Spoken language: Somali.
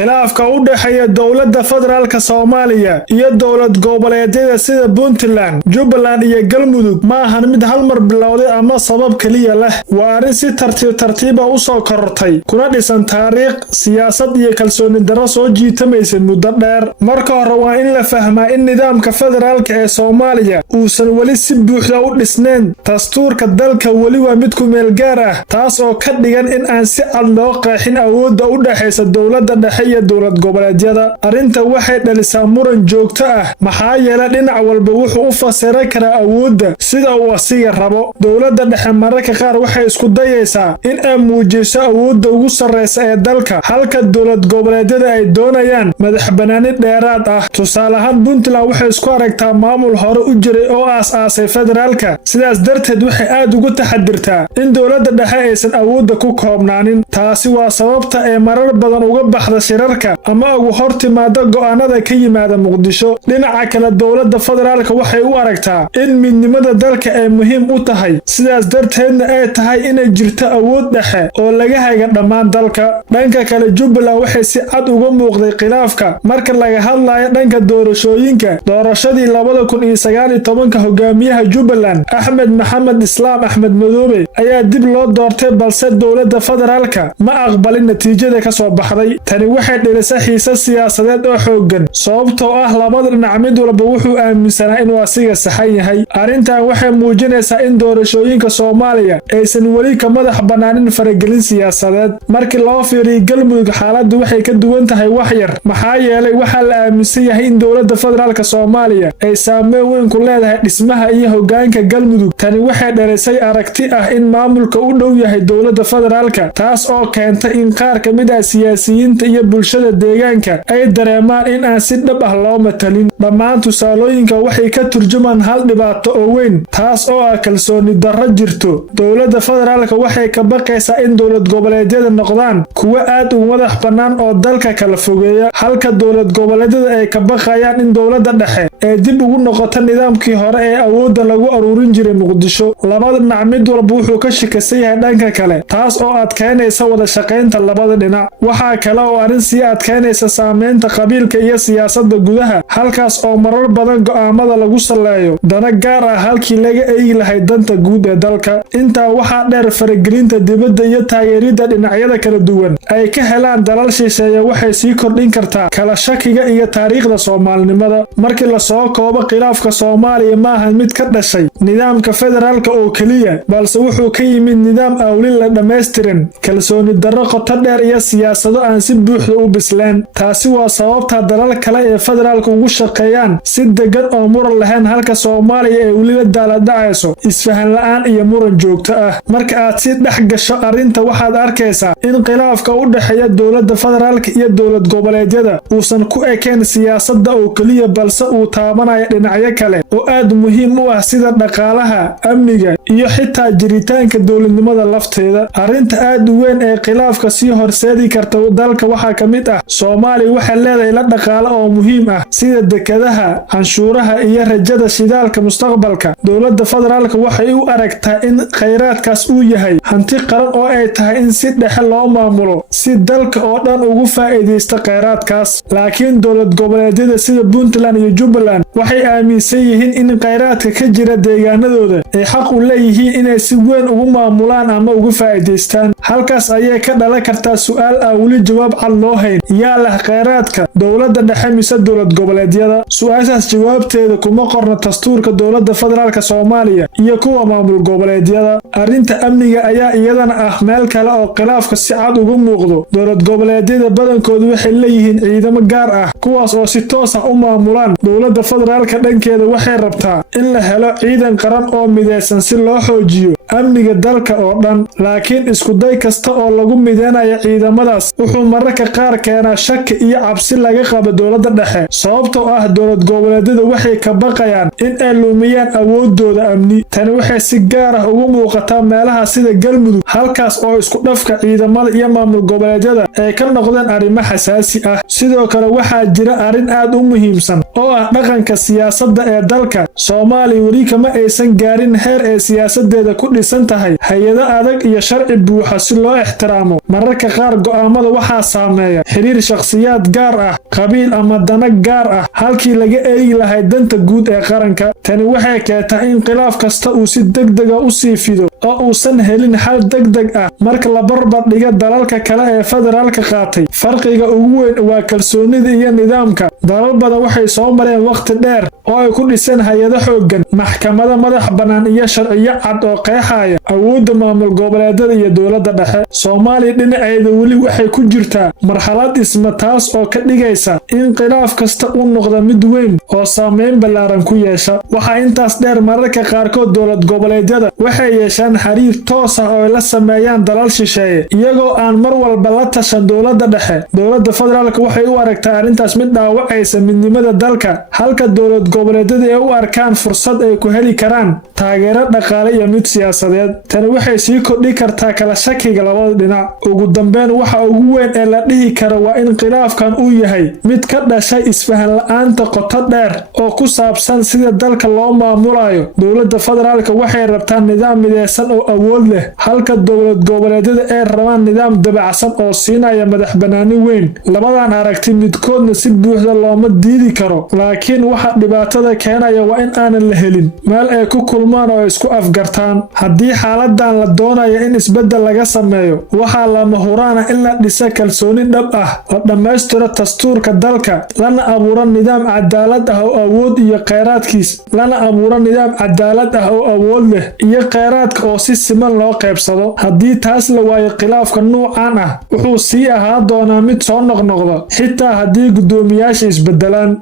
khilaafka u dhaxeeya dowladda federaalka Soomaaliya iyo dowlad goboleedyada sida Puntland, Jubbaland iyo Galmudug ma ahan mid hal mar bilowday ama sabab kaliya leh. Waa arrin si tartiib u soo korortay kuna dhisan taariikh, siyaasad iyo kalsooni darro soo jiitamaysa muddo dheer. Marka hore waa in la fahmaa in nidaamka federaalka ee Soomaaliya uusan wali si buuxda u dhisnayn. Dastuurka dalka wali waa mid ku meel gaar ah, taas oo ka dhigan in aan si cad loo qeexin awoodda u dhaxaysa dowladda dhexe iyo dowlad goboleedyada. Arrinta waxay dhalisaa muran joogto ah maxaa yeelay dhinac walba wuxuu u fasiray karaa awoodda sida uu asiga rabo. Dowladda dhexe mararka qaar waxay isku dayaysaa in ay muujiso awoodda ugu sarreysa ee dalka, halka dowlad goboleedyada ay doonayaan madaxbannaani dheeraad ah. Tusaale ahaan, Puntland waxay isku aragtaa maamul hore u jiray oo aas-aasay federaalka, sidaas darteed waxay aad ugu taxadirtaa in dowladda dhexe aysan awoodda ku koobnaanin. Taasi waa sababta ay marar badan uga baxda shirarka ama ugu hor timaada go'aanada ka yimaada Muqdisho. Dhinaca kale, dowladda federaalka waxay u aragtaa in midnimada dalka ay muhiim u tahay, sidaas darteedna ay tahay inay jirto awood dhexe oo laga haga dhammaan dalka. Dhanka kale, Jubbaland waxay si cad uga muuqday khilaafka marka laga hadlayo dhanka doorashooyinka. Doorashadii 2019 hogaamiyaha Jubbaland Axmed Maxamed Islaam Axmed Madoobe ayaa dib loo doortay, balse dowladda federaalka ma aqbalin natiijada ka soo baxday. Tani waxay dhilisay xiisad siyaasadeed oo xooggan, sababtoo ah labada dhinac mid walba wuxuu aaminsanaa inuu asiga saxan yahay. Arrintan waxay muujinaysaa in doorashooyinka Soomaaliya aysan weli ka madax bannaanin faragelin siyaasadeed. Markii loo fiiriyo Galmudug, xaaladdu waxay ka duwan tahay wax yar, maxaa yeelay waxaa la aaminsan yahay in dowladda federaalka Soomaaliya ay saameyn weyn ku leedahay dhismaha iyo hoggaanka Galmudug. Tani waxay dhalisay aragti ah in maamulka u dhow yahay dowladda federaalka, taas oo keentay in qaar ka mid ah siyaasiyiinta iyo bulshada deegaanka ay dareemaan in aan si dhab ah loo matalin. Dhammaan tusaalooyinka waxay ka turjumaan hal dhibaato oo weyn, taas oo ah kalsooni darro jirto. Dowladda federaalka waxay ka baqaysaa in dowlad goboleedyada noqdaan kuwo aad u madax bannaan oo dalka kala fogeeya, halka dowlad goboleedyada ay ka baqayaan in dowladda dhexe ay dib ugu noqoto nidaamkii hore ee awoodda lagu aruurin jiray Muqdisho. Labada dhinac mid walba wuxuu ka shakisan yahay dhanka kale, taas oo adkeynaysa wada shaqaynta labada dhinac. Waxaa kale oo arrin sii adkeynaysa saameynta qabiilka iyo siyaasadda gudaha, halkaas oo marar badan go'aamada lagu saleeyo dana gaar ah halkii laga eegi lahay danta guud ee dalka. Intaa waxaa dheer, faragelinta dibadda iyo taageeridda dhinacyada kala duwan ay ka helaan dalal shisheeye waxay sii kordhin kartaa kala shakiga iyo taariikhda Soomaalinimada. Markii la soo koobo, khilaafka Soomaaliya ma ahan mid ka dhashay nidaamka federaalka oo keliya, balse wuxuu ka yimid nidaam awli la dhammaystirin, kalsooni darro qoto dheer iyo siyaasado aan si buuxda u bisleen. Taasi waa sababta dalal kale ee federaalka ugu shaqeeyaan si degan oo muran lahayn, halka Soomaaliya ay weli la daaladhacayso isfahan la'aan iyo muran joogto ah. Marka aad si dhex gasho arrinta, waxaad arkaysaa in khilaafka u dhaxeeya dowladda federaalka iyo dowlad goboleedyada uusan ku ekayn siyaasadda oo keliya, balse uu taabanayo dhinacyo kale oo aad muhiim u ah sida dhaqaalaha, amniga iyo xitaa jiritaanka dowladnimada lafteeda. Arrinta aad u weyn ee khilaafka sii horseedi karta dalka waxaa ka mid ah Soomaaliya waxay leedahay la dhaqaale oo muhiim ah sida dekedaha, canshuuraha iyo rajada shidaalka mustaqbalka. Dowladda federaalka waxay u aragtaa in kheyraadkaas uu yahay hanti qaran oo ay tahay in si dhexe loo maamulo si dalka oo dhan ugu faa'iideysto kheyraadkaas. Laakiin dowlad goboleedyada sida Puntland iyo Jubbaland waxay aaminsan yihiin in kheyraadka ka jira deegaanadooda ay xaq u leeyihiin inay si weyn ugu maamulaan ama ugu faa'iideystaan. Halkaas ayay ka dhalan kartaa su'aal aan weli jawaab cad loo hayn: yaa leh kheyraadka, dowladda dhexe mise dowlad goboleedyada? Su'aashaas jawaabteeda kuma qorna dastuurka dowladda federaalka Soomaaliya iyo kuwa maamul goboleedyada. Arrinta amniga ayaa iyadana ah meel kale oo khilaafka si cad uga muuqdo. Dowlad goboleedyada badankoodu waxay leeyihiin ciidamo gaar ah kuwaas oo si toos ah u maamulaan. Dowladda federaalka dhankeeda waxay rabtaa in la helo ciidan qaran oo mideysan si loo xoojiyo amniga dalka oo dhan. Laakiin isku day kasta oo lagu mideynayo ciidamadaas wuxuu mararka qaar keenaa shaki iyo cabsi laga qabo dowladda dhexe, sababtoo ah dowlad goboleedyada waxay ka baqayaan in ay lumiyaan awoodooda amni. Tani waxay si gaar ah ugu muuqataa meelaha sida Galmudug, halkaas oo isku dhafka ciidamada iyo maamul goboleedyada ay ka noqdeen arrimo xasaasi ah. Sidoo kale waxaa jira arrin aad u muhiimsan oo ah dhaqanka siyaasadda ee dalka. Soomaaliya weli kama aysan gaarin heer ay siyaasadeeda ku dhisan tahay hay-ado adag iyo sharci buuxa si loo ixtiraamo. mararka qaar go'aamada waxaa saameeya xiriir shakhsiyaad gaar ah, qabiil ama dana gaar ah halkii laga eegi lahay danta guud ee qaranka. tani waxay keentaa in khilaaf kasta uu si degdega u sii fido oo uusan helin xal degdeg ah marka la barbar dhiga dalalka kale ee federaalka qaatay. farqiga ugu weyn waa kalsoonida iyo nidaamka. dalal badan waxay soo mareen waqti dheer oo ay ku dhiseen hay-ado xooggan, maxkamado madax bannaan iyo sharciyo cad oo qeexaya awoodda maamul goboleedyada iyo dowladda dhexe. soomaaliya dhinaceeda weli waxay ku jirtaa marxalad dhisma, taas oo ka dhigaysa in khilaaf kasta uu noqdo mid weyn oo saameyn ballaaran ku yeesha. waxaa intaas dheer mararka qaarkood dowlad goboleedyada waxay yeeshaan xiriir toos ah oo ay la sameeyaan dalal shisheeye iyagoo aan mar walba la tashan dowladda dhexe. dowladda federaalka waxay u aragtaa arrintaas mid dhaawacaysa midnimada dalka, halka dowlad goboleedyada ay u arkaan fursad ay ku heli karaan taageero dhaqaale iyo mid siyaasadeed. tani waxay sii kordhi kartaa kala shakiga labada dhinac. ugu dambeyn, waxa ugu weyn ee la dhihi karo waa in khilaafkan uu yahay mid ka dhashay isfahan la'aanta qoto dheer oo ku saabsan sida dalka loo maamulayo. dowladda federaalka waxay rabtaa nidaam mideysan oo awood leh, halka dowlad goboleedyada ay rabaan nidaam dabacsan oo siinaya madax bannaani weyn. labadan aragti midkoodna si buuxda looma diidi karo, laakiin waxa dhibaatada keenaya waa in aanan la helin meel ay ku kulmaan oo isku afgartaan. haddii xaaladan la doonayo in isbeddel laga sameeyo, waxaa lama huraana in la dhisa kalsooni dhab ah, la dhammaystiro dastuurka dalka, lana abuuro nidaam cadaalad ah oo awood leh iyo kheyraadka oo si siman loo qaybsado. haddii taas la waayo, khilaafka nuucan ah wuxuu sii ahaa doonaa mid soo noqnoqda xitaa haddii guddoomiyaasha isbeddelaan.